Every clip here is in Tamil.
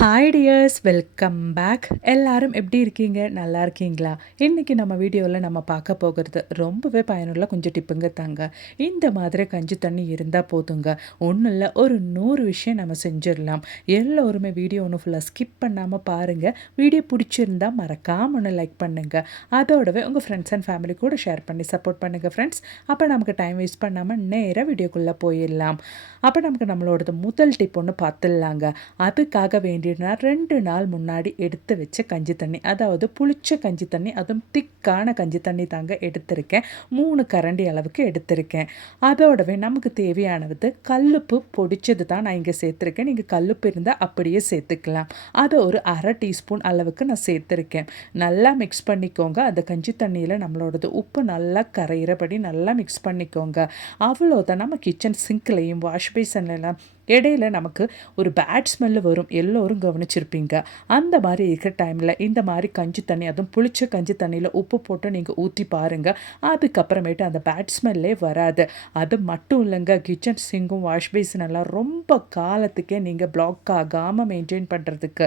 ஹாய் டியர்ஸ் வெல்கம் பேக் எல்லாரும் எப்படி இருக்கீங்க? நல்லா இருக்கீங்களா? இன்றைக்கி நம்ம வீடியோவில் நம்ம பார்க்க போகிறது ரொம்பவே பயனுள்ள கொஞ்சம் டிப்புங்க தாங்க. இந்த மாதிரி கஞ்சி தண்ணி இருந்தால் போதுங்க. ஒன்றும் இல்லை ஒரு நூறு விஷயம் நம்ம செஞ்சிடலாம். எல்லோருமே வீடியோ ஒன்று ஃபுல்லாக ஸ்கிப் பண்ணாமல் பாருங்கள் வீடியோ பிடிச்சிருந்தா மறக்காமல் ஒன்று லைக் பண்ணுங்கள் அதோடவே உங்கள் ஃப்ரெண்ட்ஸ் அண்ட் ஃபேமிலி கூட ஷேர் பண்ணி சப்போர்ட் பண்ணுங்கள் ஃப்ரெண்ட்ஸ் அப்போ நமக்கு டைம் வேஸ்ட் பண்ணாமல் நேராக வீடியோக்குள்ளே போயிடலாம். அப்போ நமக்கு நம்மளோடது முதல் டிப் ஒன்று பார்த்துடலாங்க. அதுக்காக வேண்டிய நான் ரெண்டு நாள் முன்னாடி எடுத்து வச்ச கஞ்சி தண்ணி. அதாவது புளிச்ச கஞ்சி தண்ணி. அதுவும் திக்கான கஞ்சி தண்ணி தாங்க எடுத்திருக்கேன். மூணு கரண்டி அளவுக்கு எடுத்திருக்கேன். அதோடவே நமக்கு தேவையானது கல்லுப்பு பொடிச்சது தான் நான் இங்கே சேர்த்துருக்கேன். நீங்கள் கல்லுப்பு இருந்தால் அப்படியே சேர்த்துக்கலாம். அதை ஒரு அரை டீஸ்பூன் அளவுக்கு நான் சேர்த்துருக்கேன். நல்லா மிக்ஸ் பண்ணிக்கோங்க. அந்த கஞ்சி தண்ணியில் நம்மளோடது உப்பு நல்லா கரையிறபடி நல்லா மிக்ஸ் பண்ணிக்கோங்க. அவ்வளோதான் நம்ம கிச்சன் சிங்க்லேயும் வாஷ் பேசன்லாம் இடையில நமக்கு ஒரு பேட் ஸ்மெல்லு வரும். எல்லோரும் கவனிச்சிருப்பீங்க. அந்த மாதிரி இருக்கிற டைமில் இந்த மாதிரி கஞ்சி தண்ணி அதுவும் புளிச்ச கஞ்சி தண்ணியில் உப்பு போட்டு நீங்கள் ஊற்றி பாருங்கள் அதுக்கப்புறமேட்டு அந்த பேட் ஸ்மெல்லே வராது. அது மட்டும் இல்லைங்க கிச்சன் சிங்கும் வாஷ் பேசின் எல்லாம் ரொம்ப காலத்துக்கே நீங்கள் பிளாக் ஆகாமல் மெயின்டைன் பண்ணுறதுக்கு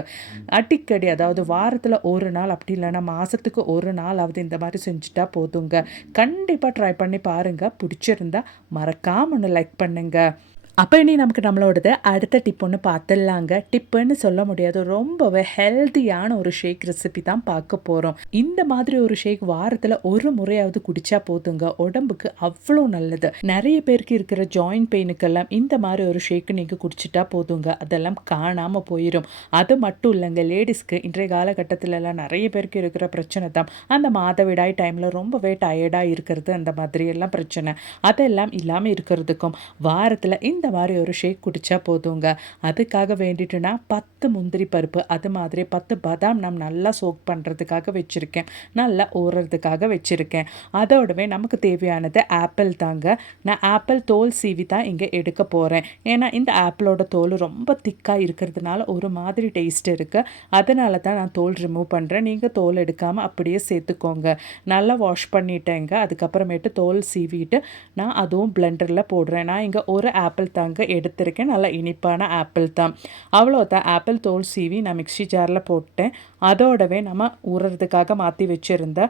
அடிக்கடி அதாவது வாரத்தில் ஒரு நாள் அப்படி இல்லைன்னா மாதத்துக்கு ஒரு நாளாவது இந்த மாதிரி செஞ்சுட்டா போதுங்க. கண்டிப்பாக ட்ரை பண்ணி பாருங்கள் பிடிச்சிருந்தா மறக்காமல் ஒன்று லைக் பண்ணுங்கள் அப்போ இனி நமக்கு நம்மளோடது அடுத்த டிப் ஒன்று பார்த்துடலாங்க டிப்புன்னு சொல்ல முடியாது. ரொம்பவே ஹெல்த்தியான ஒரு ஷேக் ரெசிபி தான் பார்க்க போகிறோம் இந்த மாதிரி ஒரு ஷேக் வாரத்தில் ஒரு முறையாவது குடித்தா போதுங்க. உடம்புக்கு அவ்வளோ நல்லது. நிறைய பேருக்கு இருக்கிற ஜாயிண்ட் பெயினுக்கெல்லாம் இந்த மாதிரி ஒரு ஷேக் நீங்கள் குடிச்சிட்டா போதுங்க. அதெல்லாம் காணாமல் போயிடும் அது மட்டும் இல்லைங்க. லேடிஸ்க்கு இன்றைய காலகட்டத்திலலாம் நிறைய பேருக்கு இருக்கிற பிரச்சனை தான். அந்த மாதவிடாய் டைமில் ரொம்பவே டயர்டாக இருக்கிறது அந்த மாதிரி எல்லாம் பிரச்சனை. அதெல்லாம் இல்லாமல் இருக்கிறதுக்கும் வாரத்தில் இந்த இந்த மாதிரி ஒரு ஷேக் குடித்தா போதுங்க. அதுக்காக வேண்டிட்டுன்னா பத்து முந்திரி பருப்பு அது மாதிரி பத்து பாதாம் நான் நல்லா சோக் பண்ணுறதுக்காக வச்சுருக்கேன். நல்லா ஊறுறதுக்காக வச்சுருக்கேன். அதோடவே நமக்கு தேவையானது ஆப்பிள் தாங்க. நான் ஆப்பிள் தோல் சீவி தான் இங்கே எடுக்க போகிறேன் ஏன்னா இந்த ஆப்பிளோட தோல் ரொம்ப திக்காக இருக்கிறதுனால ஒரு மாதிரி டேஸ்ட் இருக்குது அதனால தான் நான் தோல் ரிமூவ் பண்ணுறேன் நீங்கள் தோல் எடுக்காமல் அப்படியே சேர்த்துக்கோங்க. நல்லா வாஷ் பண்ணிட்டேங்க. அதுக்கப்புறமேட்டு தோல் சீவிட்டு நான் அதுவும் பிளெண்டரில் போடுறேன். நான் இங்கே ஒரு ஆப்பிள் தாங்க எடுத்திருக்கேன். நல்லா இனிப்பான ஆப்பிள் தான். அவ்வளோதான் ஆப்பிள் தோல் சீவி நான் மிக்சி ஜாரில் போட்டேன். அதோடவே நம்ம ஊறுறதுக்காக மாற்றி வச்சுருந்த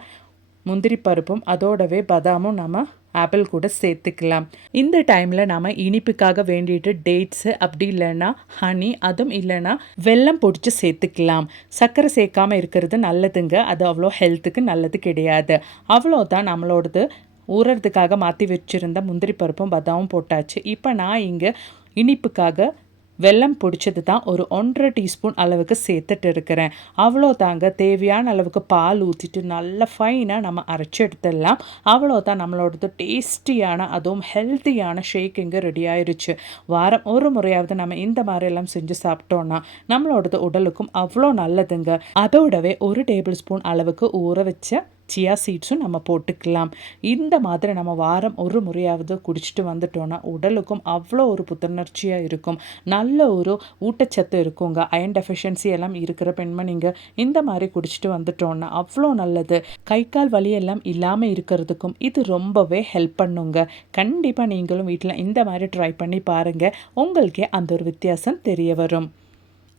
முந்திரி பருப்பும் அதோடவே பதாமும் நம்ம ஆப்பிள் கூட சேர்த்துக்கலாம். இந்த டைமில் நாம் இனிப்புக்காக வேண்டிட்டு டேட்ஸு அப்படி இல்லைன்னா ஹனி அதுவும் இல்லைன்னா வெல்லம் பொடிச்சு சேர்த்துக்கலாம். சர்க்கரை சேர்க்காமல் இருக்கிறது நல்லதுங்க. அது அவ்வளோ ஹெல்த்துக்கு நல்லது கிடையாது. அவ்வளோதான் நம்மளோடது ஊறுறதுக்காக மாற்றி வச்சுருந்த முந்திரி பருப்பும் பதாமும் போட்டாச்சு. இப்போ நான் இங்கே இனிப்புக்காக வெல்லம் பிடிச்சது தான் ஒரு ஒன்றரை டீஸ்பூன் அளவுக்கு சேர்த்துட்டு இருக்கிறேன். அவ்வளோ தாங்க. தேவையான அளவுக்கு பால் ஊற்றிட்டு நல்லா ஃபைனாக நம்ம அரைச்சி எடுத்துடலாம். அவ்வளோ தான். நம்மளோடது டேஸ்டியான அதுவும் ஹெல்த்தியான ஷேக் இங்கே ரெடி ஆயிடுச்சு வாரம் ஒரு முறையாவது நம்ம இந்த மாதிரி எல்லாம் செஞ்சு சாப்பிட்டோன்னா நம்மளோடது உடலுக்கும் அவ்வளோ நல்லதுங்க. அதோடவே ஒரு டேபிள் ஸ்பூன் அளவுக்கு ஊற வச்ச சியா சீட்ஸும் நம்ம போட்டுக்கலாம். இந்த மாதிரி நம்ம வாரம் ஒரு முறையாவது குடிச்சிட்டு வந்துட்டோன்னா உடலுக்கும் அவ்வளோ ஒரு புத்துணர்ச்சியாக இருக்கும். நல்ல ஒரு ஊட்டச்சத்து இருக்குங்க. அயன் டெஃபிஷியன்சி எல்லாம் இருக்கிற பெண்மணிங்க இந்த மாதிரி குடிச்சிட்டு வந்துட்டோன்னா அவ்வளோ நல்லது. கை கால் வலியெல்லாம் இல்லாமல் இருக்கிறதுக்கும் இது ரொம்பவே ஹெல்ப் பண்ணுங்க. கண்டிப்பாக நீங்களும் வீட்டில் இந்த மாதிரி ட்ரை பண்ணி பாருங்கள் உங்களுக்கே அந்த ஒரு வித்தியாசம் தெரிய வரும்.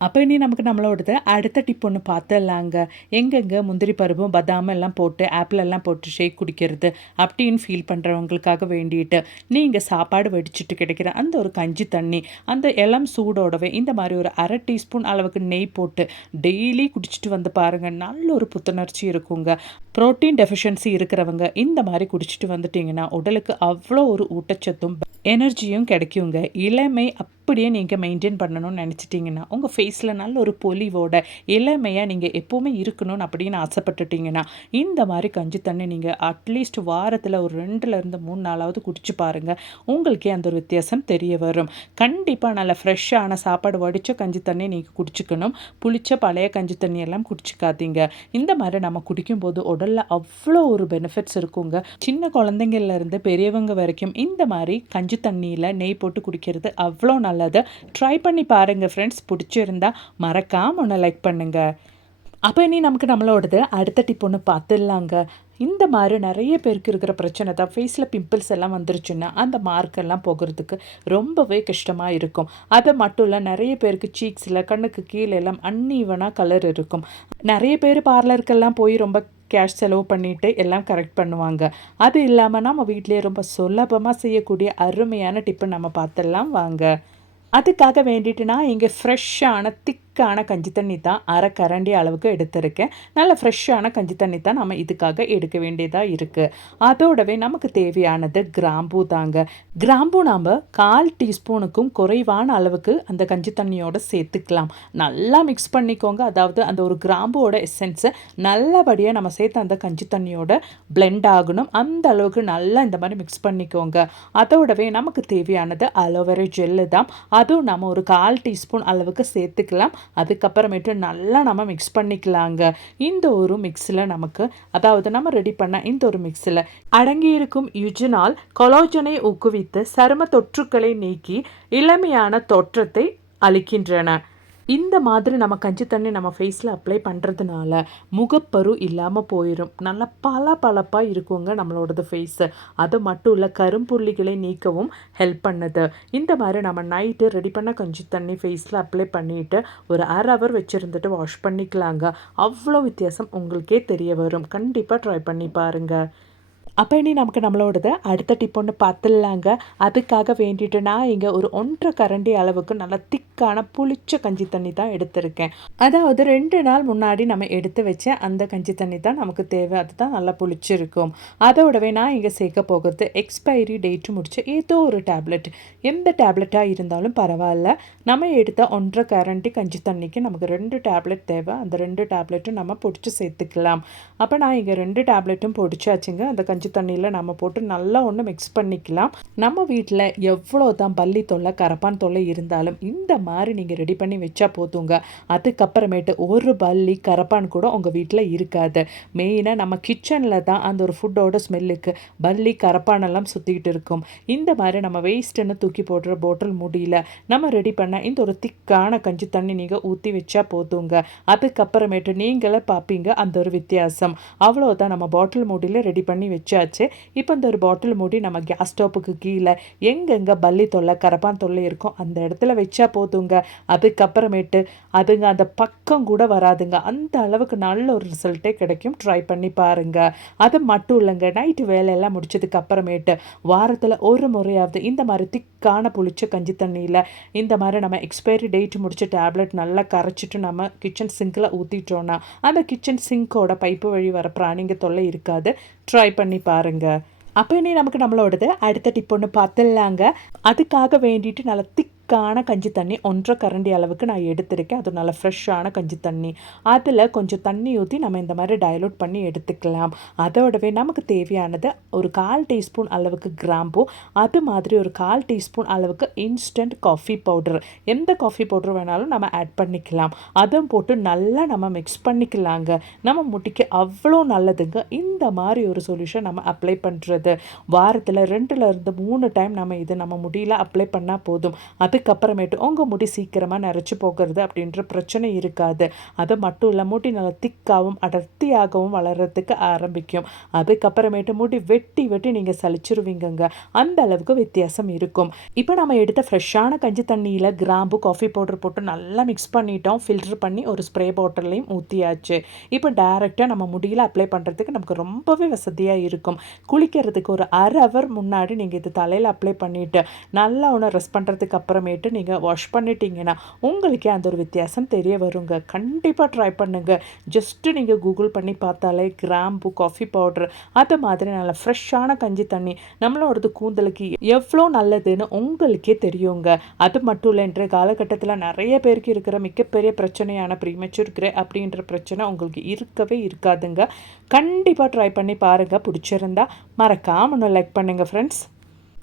அப்போ இனி நமக்கு நம்மளோடது அடுத்த டிப் ஒன்று பார்த்துடலாங்க எங்கெங்கே முந்திரி பருப்பும் பதாம் எல்லாம் போட்டு ஆப்பிள் எல்லாம் போட்டு ஷேக் குடிக்கிறது அப்படின்னு ஃபீல் பண்ணுறவங்களுக்காக வேண்டிட்டு நீங்கள் சாப்பாடு வடிச்சிட்டு கிடைக்கிற அந்த ஒரு கஞ்சி தண்ணி அந்த இளம் சூடோடவே இந்த மாதிரி ஒரு அரை டீஸ்பூன் அளவுக்கு நெய் போட்டு டெய்லி குடிச்சிட்டு வந்து பாருங்கள் நல்ல ஒரு புத்துணர்ச்சி இருக்குங்க. ப்ரோட்டீன் டெஃபிஷியன்சி இருக்கிறவங்க இந்த மாதிரி குடிச்சிட்டு வந்துட்டிங்கன்னா உடலுக்கு அவ்வளோ ஒரு ஊட்டச்சத்தும் எனர்ஜியும் கிடைக்குங்க. இளமை அப்படியே நீங்கள் மெயின்டைன் பண்ணணும்னு நினச்சிட்டிங்கன்னா உங்கள் ஃபேஸில் நல்ல ஒரு பொலிவோட இளமையாக நீங்கள் எப்போவுமே இருக்கணும்னு அப்படின்னு ஆசைப்பட்டுட்டிங்கன்னா இந்த மாதிரி கஞ்சி தண்ணி நீங்கள் அட்லீஸ்ட் வாரத்தில் ஒரு ரெண்டுலேருந்து மூணு நாளாவது குடிச்சு பாருங்கள் உங்களுக்கே அந்த ஒரு வித்தியாசம் தெரிய வரும். கண்டிப்பாக நல்ல ஃப்ரெஷ்ஷான சாப்பாடு வடித்த கஞ்சி தண்ணி நீங்கள் குடிச்சிக்கணும். புளிச்ச பழைய கஞ்சி தண்ணியெல்லாம் குடிச்சிக்காதீங்க. இந்த மாதிரி நம்ம குடிக்கும்போது உடலில் அவ்வளோ ஒரு பெனிஃபிட்ஸ் இருக்குங்க. சின்ன குழந்தைங்கள்லேருந்து பெரியவங்க வரைக்கும் இந்த மாதிரி கஞ்சி தண்ணியில் நெய் போட்டு குடிக்கிறது அவ்வளோ நல்லது. ட்ரை பண்ணி பாருங்கள் ஃப்ரெண்ட்ஸ் பிடிச்சிருந்தா மறக்காமல் ஒன்று லைக் பண்ணுங்கள் அப்போ இனி நமக்கு நம்மளோடது அடுத்த டிப் ஒன்று பார்த்துடலாங்க. இந்த மாதிரி நிறைய பேருக்கு இருக்கிற பிரச்சனை தான். ஃபேஸில் பிம்பிள்ஸ் எல்லாம் வந்துருச்சுன்னா அந்த மார்க்கெல்லாம் போகிறதுக்கு ரொம்பவே கஷ்டமாக இருக்கும். அது மட்டும் இல்லை நிறைய பேருக்கு சீக்ஸில் கண்ணுக்கு கீழே எல்லாம் அன்னீவனாக கலர் இருக்கும். நிறைய பேர் பார்லருக்கெல்லாம் போய் ரொம்ப கேஷ் செலவு பண்ணிவிட்டு எல்லாம் கரெக்ட் பண்ணுவாங்க. அது இல்லாமல் நம்ம வீட்டிலேயே ரொம்ப சுலபமாக செய்யக்கூடிய அருமையான டிப்பை நம்ம பார்த்துடலாம் வாங்க. அதுக்காக வேண்டிட்டு நான் இங்கே ஃப்ரெஷ்ஷான திக் திக்கான கஞ்சி தண்ணி தான் அரை கரண்டி அளவுக்கு எடுத்திருக்கேன். நல்ல ஃப்ரெஷ்ஷான கஞ்சி தண்ணி தான் நம்ம இதுக்காக எடுக்க வேண்டியதாக இருக்குது அதோடவே நமக்கு தேவையானது கிராம்பு தாங்க. கிராம்பூ நாம் கால் டீஸ்பூனுக்கும் குறைவான அளவுக்கு அந்த கஞ்சி தண்ணியோடு சேர்த்துக்கலாம். நல்லா மிக்ஸ் பண்ணிக்கோங்க. அதாவது அந்த ஒரு கிராம்போட எசன்ஸை நல்லபடியாக நம்ம சேர்த்து அந்த கஞ்சி தண்ணியோட பிளெண்ட் ஆகணும். அந்த அளவுக்கு நல்லா இந்த மாதிரி மிக்ஸ் பண்ணிக்கோங்க. அதோடவே நமக்கு தேவையானது அலோவேரா ஜெல்லு தான். அதுவும் நம்ம ஒரு கால் டீஸ்பூன் அளவுக்கு சேர்த்துக்கலாம். அதுக்கப்புறமேட்டு நல்லா நம்ம மிக்ஸ் பண்ணிக்கலாங்க. இந்த ஒரு மிக்ஸில் நமக்கு அதாவது நம்ம ரெடி பண்ண இந்த ஒரு மிக்ஸில் அடங்கியிருக்கும் யுஜினால் கொலோஜனை ஊக்குவித்து சரும தொற்றுக்களை நீக்கி இளமையான தோற்றத்தை அளிக்கின்றன. இந்த மாதிரி நம்ம கஞ்சி தண்ணி நம்ம ஃபேஸில் அப்ளை பண்ணுறதுனால முகப்பரு இல்லாமல் போயிடும் நல்லா பல பளப்பாக இருக்குங்க நம்மளோடது ஃபேஸு அது மட்டும் இல்லை கரும்புள்ளிகளை நீக்கவும் ஹெல்ப் பண்ணுது. இந்த மாதிரி நம்ம நைட்டு ரெடி பண்ண கஞ்சி தண்ணி ஃபேஸில் அப்ளை பண்ணிவிட்டு ஒரு அரை ஹவர் வச்சுருந்துட்டு வாஷ் பண்ணிக்கலாங்க. அவ்வளோ வித்தியாசம் உங்களுக்கே தெரிய வரும். கண்டிப்பாக ட்ரை பண்ணி பாருங்கள் அப்போ இனி நமக்கு நம்மளோடது அடுத்த டிப் ஒன்று பார்த்துடலாங்க. அதுக்காக வேண்டிட்டு நான் இங்கே ஒரு ஒன்றரை கரண்டி அளவுக்கு நல்லா திக்கான புளிச்ச கஞ்சி தண்ணி தான் எடுத்திருக்கேன். அதாவது ரெண்டு நாள் முன்னாடி நம்ம எடுத்து வச்ச அந்த கஞ்சி தண்ணி தான் நமக்கு தேவை. அதுதான் நல்லா புளிச்சிருக்கும். அதோடவே நான் இங்கே சேர்க்க போகிறது எக்ஸ்பைரி டேட்டு முடிச்ச ஏதோ ஒரு டேப்லெட் எந்த டேப்லெட்டாக இருந்தாலும் பரவாயில்ல. நம்ம எடுத்த ஒன்றரை கரண்டி கஞ்சி தண்ணிக்கு நமக்கு ரெண்டு டேப்லெட் தேவை. அந்த ரெண்டு டேப்லெட்டும் நம்ம பிடிச்சி சேர்த்துக்கலாம். அப்போ நான் இங்கே ரெண்டு டேப்லெட்டும் பிடிச்சாச்சுங்க. அந்த கஞ்சி கஞ்சி தண்ணியில் நம்ம போட்டு நல்லா ஒன்று மிக்ஸ் பண்ணிக்கலாம். நம்ம வீட்டில் எவ்வளோ தான் பள்ளி தொல்லை கரப்பான் தொல்லை இருந்தாலும் இந்த மாதிரி நீங்கள் ரெடி பண்ணி வச்சா போதுங்க. அதுக்கப்புறமேட்டு ஒரு பள்ளி கரப்பான் கூட உங்கள் வீட்டில் இருக்காது. மெயினாக நம்ம கிச்சனில் தான் அந்த ஒரு ஃபுட்டோட ஸ்மெல்லுக்கு பள்ளி கரப்பானெல்லாம் சுற்றிக்கிட்டு இருக்கும். இந்த மாதிரி நம்ம வேஸ்ட்டுன்னு தூக்கி போடுற போட்டில் முடியல நம்ம ரெடி பண்ண இந்த ஒரு திக்கான கஞ்சி தண்ணி நீங்கள் ஊற்றி வச்சா போதுங்க. அதுக்கப்புறமேட்டு நீங்களே பார்ப்பீங்க அந்த ஒரு வித்தியாசம். அவ்வளோதான் நம்ம பாட்டில் மூடியில் ரெடி பண்ணி வச்சு வச்சாச்சு இப்போ இந்த ஒரு பாட்டில் மூடி நம்ம கேஸ் ஸ்டோப்புக்கு கீழே எங்கெங்கே பள்ளி தொல்லை கரப்பான் தொல்லை இருக்கும் அந்த இடத்துல வச்சா போதுங்க. அதுக்கப்புறமேட்டு அதுங்க அந்த பக்கம் கூட வராதுங்க. அந்த அளவுக்கு நல்ல ஒரு ரிசல்ட்டே கிடைக்கும். ட்ரை பண்ணி பாருங்கள் அது மட்டும் இல்லைங்க. நைட்டு வேலையெல்லாம் முடிச்சதுக்கு அப்புறமேட்டு வாரத்தில் ஒரு முறையாவது இந்த மாதிரி திக்கான புளிச்ச கஞ்சி தண்ணியில் இந்த மாதிரி நம்ம எக்ஸ்பைரி டேட் முடிச்ச டேப்லெட் நல்லா கரைச்சிட்டு நம்ம கிச்சன் சிங்கில் ஊற்றிட்டோன்னா அந்த கிச்சன் சிங்கோட பைப்பு வழி வர பிராணிங்க தொல்லை இருக்காது. ட்ரை பண்ணி பாருங்கள் அப்போ இனி நமக்கு நம்மளோடது அடுத்த டிப் ஒன்று பார்த்துடலாங்க. அதுக்காக வேண்டிட்டு நல்லா திக் திக்கான கஞ்சி தண்ணி ஒன்றரை கரண்டி அளவுக்கு நான் எடுத்திருக்கேன். அது நல்ல ஃப்ரெஷ்ஷான கஞ்சி தண்ணி. அதில் கொஞ்சம் தண்ணி ஊற்றி நம்ம இந்த மாதிரி டைலூட் பண்ணி எடுத்துக்கலாம். அதோடவே நமக்கு தேவையானது ஒரு கால் டீஸ்பூன் அளவுக்கு கிராம்பு. அது மாதிரி ஒரு கால் டீஸ்பூன் அளவுக்கு இன்ஸ்டன்ட் காஃபி பவுடர் எந்த காஃபி பவுடர் வேணாலும் நம்ம ஆட் பண்ணிக்கலாம். அதுவும் போட்டு நல்லா நம்ம மிக்ஸ் பண்ணிக்கலாங்க. நம்ம முட்டிக்கு அவ்வளோ நல்லதுங்க. இந்த மாதிரி ஒரு சொல்யூஷன் நம்ம அப்ளை பண்ணுறது வாரத்தில் ரெண்டுலேருந்து மூணு டைம் நம்ம இது நம்ம முடியல அப்ளை பண்ணால் போதும். அது அதுக்கப்புறமேட்டு உங்கள் முடி சீக்கிரமாக நரைச்சி போகிறது அப்படின்ற பிரச்சனை இருக்காது. அது மட்டும் இல்லை முடி நல்லா திக்காகவும் அடர்த்தியாகவும் வளர்கிறதுக்கு ஆரம்பிக்கும். அதுக்கப்புறமேட்டு முடி வெட்டி வெட்டி நீங்கள் சளிச்சிருவீங்கங்க. அந்த அளவுக்கு வித்தியாசம் இருக்கும். இப்போ நம்ம எடுத்த ஃப்ரெஷ்ஷான கஞ்சி தண்ணியில் கிராம்பு காஃபி பவுடர் போட்டு நல்லா மிக்ஸ் பண்ணிட்டோம். ஃபில்டர் பண்ணி ஒரு ஸ்ப்ரே பாட்டிலையும் ஊற்றியாச்சு இப்போ டேரெக்டாக நம்ம முடியில் அப்ளை பண்ணுறதுக்கு நமக்கு ரொம்பவே வசதியாக இருக்கும். குளிக்கிறதுக்கு ஒரு அரை ஹவர் முன்னாடி நீங்கள் இது தலையில் அப்ளை பண்ணிவிட்டு நல்லா ஒன்று ரெஸ்ட் பண்ணுறதுக்கு அப்புறம் அப்புறமேட்டு நீங்கள் வாஷ் பண்ணிட்டீங்கன்னா உங்களுக்கே அந்த ஒரு வித்தியாசம் தெரிய வருங்க? கண்டிப்பாக ட்ரை பண்ணுங்கள் ஜஸ்ட்டு நீங்கள் கூகுள் பண்ணி பார்த்தாலே கிராம்பு காஃபி பவுடர் அது மாதிரி நல்ல ஃப்ரெஷ்ஷான கஞ்சி தண்ணி நம்மளோடது கூந்தலுக்கு எவ்வளோ நல்லதுன்னு உங்களுக்கே தெரியுங்க. அது மட்டும் இல்லை இன்றைய காலகட்டத்தில் நிறைய பேருக்கு இருக்கிற மிகப்பெரிய பிரச்சனையான ப்ரீமெச்சூர் கிரே அப்படின்ற பிரச்சனை உங்களுக்கு இருக்கவே இருக்காதுங்க. கண்டிப்பாக ட்ரை பண்ணி பாருங்கள் பிடிச்சிருந்தா மறக்காமல் ஒன்று லைக் பண்ணுங்கள் ஃப்ரெண்ட்ஸ்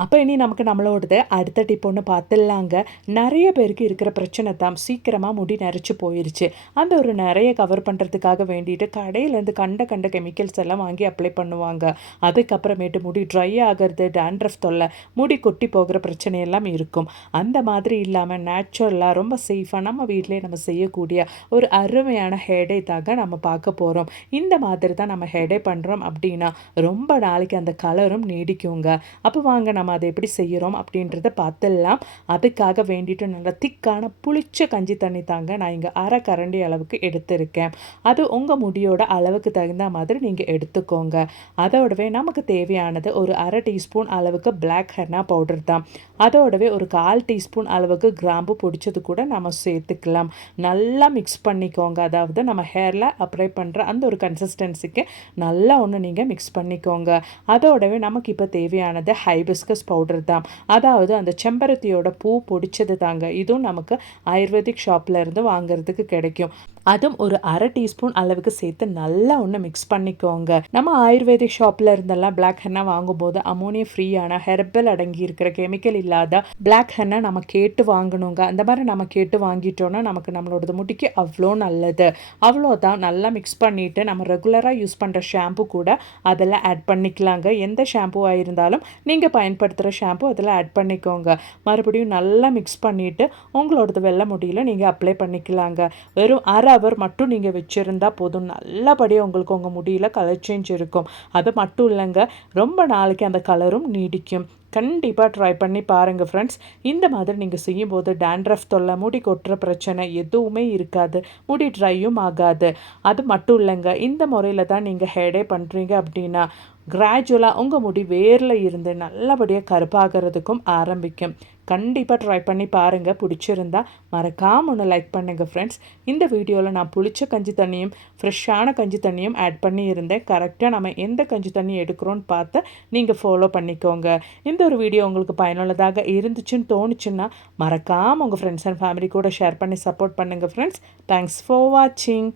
அப்போ இனி நமக்கு நம்மளோடது அடுத்த டிப் ஒன்று பார்த்துடலாங்க நிறைய பேருக்கு இருக்கிற பிரச்சனை தான் சீக்கிரமாக முடி நரைச்சி போயிருச்சு. அந்த ஒரு நிறைய கவர் பண்ணுறதுக்காக வேண்டிட்டு கடையிலேருந்து கண்ட கண்ட கெமிக்கல்ஸ் எல்லாம் வாங்கி அப்ளை பண்ணுவாங்க. அதுக்கப்புறமேட்டு முடி ட்ரை ஆகிறது டேண்ட்ரஃப் தொல்லை முடி கொட்டி போகிற பிரச்சனையெல்லாம் இருக்கும். அந்த மாதிரி இல்லாமல் நேச்சுரலாக ரொம்ப சேஃபாக நம்ம வீட்டிலே நம்ம செய்யக்கூடிய ஒரு அருமையான ஹேடை தாங்க நம்ம பார்க்க போகிறோம் இந்த மாதிரி தான் நம்ம ஹேடே பண்ணுறோம் அப்படின்னா ரொம்ப நாளைக்கு அந்த கலரும் நீடிக்குங்க. அப்போ வாங்க நம்ம அதை எப்படி செய்கிறோம் அப்படின்றத பார்த்துடலாம் அதுக்காக வேண்டிட்டு நல்லா திக்கான புளிச்ச கஞ்சி தண்ணி தாங்க நான் இங்கே அரை கரண்டி அளவுக்கு எடுத்திருக்கேன். அது உங்கள் முடியோட அளவுக்கு தகுந்த மாதிரி நீங்கள் எடுத்துக்கோங்க. அதோடவே நமக்கு தேவையானது ஒரு அரை டீஸ்பூன் அளவுக்கு பிளாக் ஹெர்னா பவுடர் தான். அதோடவே ஒரு கால் டீஸ்பூன் அளவுக்கு கிராம்பு பிடிச்சது கூட நம்ம சேர்த்துக்கலாம். நல்லா மிக்ஸ் பண்ணிக்கோங்க. அதாவது நம்ம ஹேரில் அப்ளை பண்ணுற அந்த ஒரு கன்சிஸ்டன்சிக்கு நல்லா ஒன்று நீங்கள் மிக்ஸ் பண்ணிக்கோங்க. அதோடவே நமக்கு இப்போ தேவையானது ஹைபிஸ்கஸ் ரோஸ் பவுடர் தான். அதாவது அந்த செம்பருத்தியோட பூ பொடிச்சது தாங்க. இதுவும் நமக்கு ஆயுர்வேதிக் ஷாப்பில் இருந்து வாங்குறதுக்கு கிடைக்கும். அதுவும் ஒரு அரை டீஸ்பூன் அளவுக்கு சேர்த்து நல்லா ஒன்று மிக்ஸ் பண்ணிக்கோங்க. நம்ம ஆயுர்வேதிக் ஷாப்பில் இருந்தெல்லாம் பிளாக் ஹென்னா வாங்கும்போது அமோனியா ஃப்ரீயான ஹெர்பல் அடங்கி இருக்கிற கெமிக்கல் இல்லாத பிளாக் ஹென்னா நம்ம கேட்டு வாங்கணுங்க. அந்த மாதிரி நம்ம கேட்டு வாங்கிட்டோன்னா நமக்கு நம்மளோட முடிக்கு அவ்வளோ நல்லது. அவ்வளோதான் நல்லா மிக்ஸ் பண்ணிவிட்டு நம்ம ரெகுலராக யூஸ் பண்ணுற ஷாம்பு கூட அதில் ஆட் பண்ணிக்கலாங்க. எந்த ஷாம்புவாக இருந்தாலும் நீங்கள் பயன்படுத்துகிற ஷாம்பு அதில் ஆட் பண்ணிக்கோங்க. மறுபடியும் நல்லா மிக்ஸ் பண்ணிவிட்டு உங்களோடது வெள்ளை முடியல நீங்கள் அப்ளை பண்ணிக்கலாங்க. வெறும் அரை ஹவர் மட்டும் நீங்கள் வச்சுருந்தா போதும். நல்லபடியாக உங்களுக்கு உங்கள் முடியில் கலர் சேஞ்ச் இருக்கும். அது மட்டும் இல்லைங்க ரொம்ப நாளைக்கு அந்த கலரும் நீடிக்கும். கண்டிப்பாக ட்ரை பண்ணி பாருங்கள் ஃப்ரெண்ட்ஸ் இந்த மாதிரி நீங்கள் செய்யும்போது டேண்ட்ரஃப் தொல்லை முடி கொட்டுற பிரச்சனை எதுவுமே இருக்காது. முடி ட்ரையும் ஆகாது. அது மட்டும் இல்லைங்க இந்த முறையில் தான் நீங்கள் ஹேடே பண்ணுறீங்க அப்படின்னா கிராஜுவலாக உங்கள் முடி வேரில் இருந்து நல்லபடியாக கருப்பாகிறதுக்கும் ஆரம்பிக்கும். கண்டிப்பாக ட்ரை பண்ணி பாருங்கள் பிடிச்சிருந்தா மறக்காமல் ஒன்று லைக் பண்ணுங்கள் ஃப்ரெண்ட்ஸ் இந்த வீடியோவில் நான் புளிச்ச கஞ்சி தண்ணியும் ஃப்ரெஷ்ஷான கஞ்சி தண்ணியும் ஆட் பண்ணி இருந்தேன் கரெக்டாக நம்ம எந்த கஞ்சி தண்ணி எடுக்கிறோன்னு பார்த்து நீங்கள் ஃபாலோ பண்ணிக்கோங்க. இந்த ஒரு வீடியோ உங்களுக்கு பயனுள்ளதாக இருந்துச்சுன்னு தோணுச்சுன்னா மறக்காமல் உங்கள் ஃப்ரெண்ட்ஸ் அண்ட் ஃபேமிலி கூட ஷேர் பண்ணி சப்போர்ட் பண்ணுங்கள் ஃப்ரெண்ட்ஸ் தேங்க்ஸ் ஃபார் வாட்சிங்